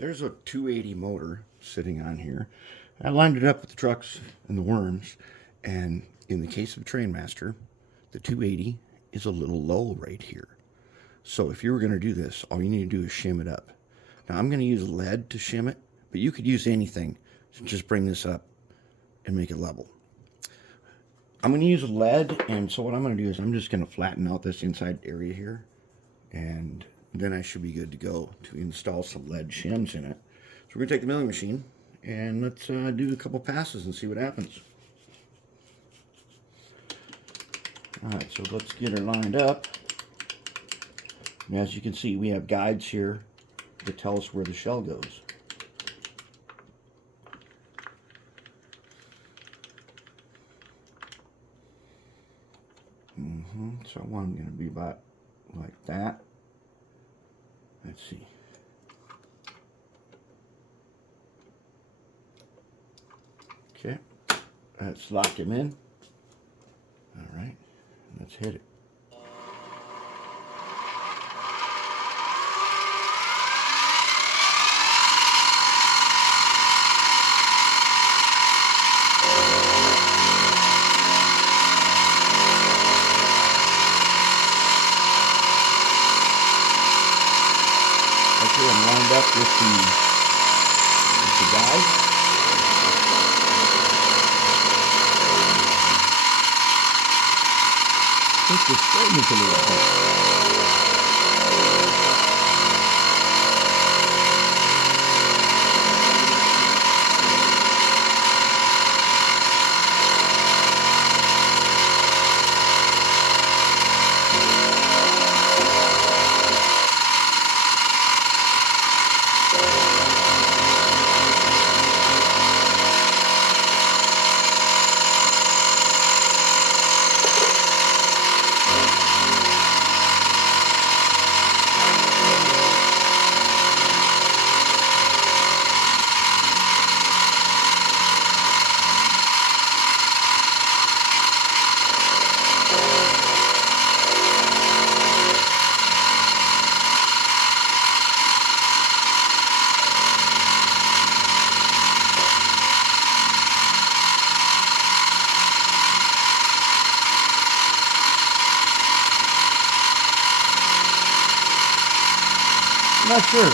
There's a 280 motor sitting on here. I lined it up with the trucks and the worms, and in the case of TrainMaster, the 280 is a little low right here. So if you were going to do this, all you need to do is shim it up. Now I'm going to use lead to shim it, but you could use anything to just bring this up and make it level. I'm going to use lead, and so what I'm going to do is I'm just going to flatten out this inside area here, and then I should be good to go to install some lead shims in it. So we're going to take the milling machine and let's do a couple passes and see what happens. Alright, so let's get her lined up. And as you can see, we have guides here that tell us where the shell goes. So one going to be about like that. Let's see. Okay, let's lock him in. All right, let's hit it. Okay, I'm lined up with the guide. I think this frame is a little tight. I'm not sure. The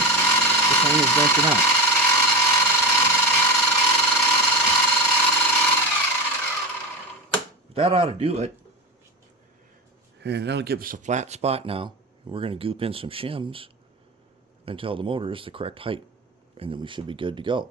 thing is bent enough. That ought to do it. And that'll give us a flat spot now. We're going to goop in some shims until the motor is the correct height. And then we should be good to go.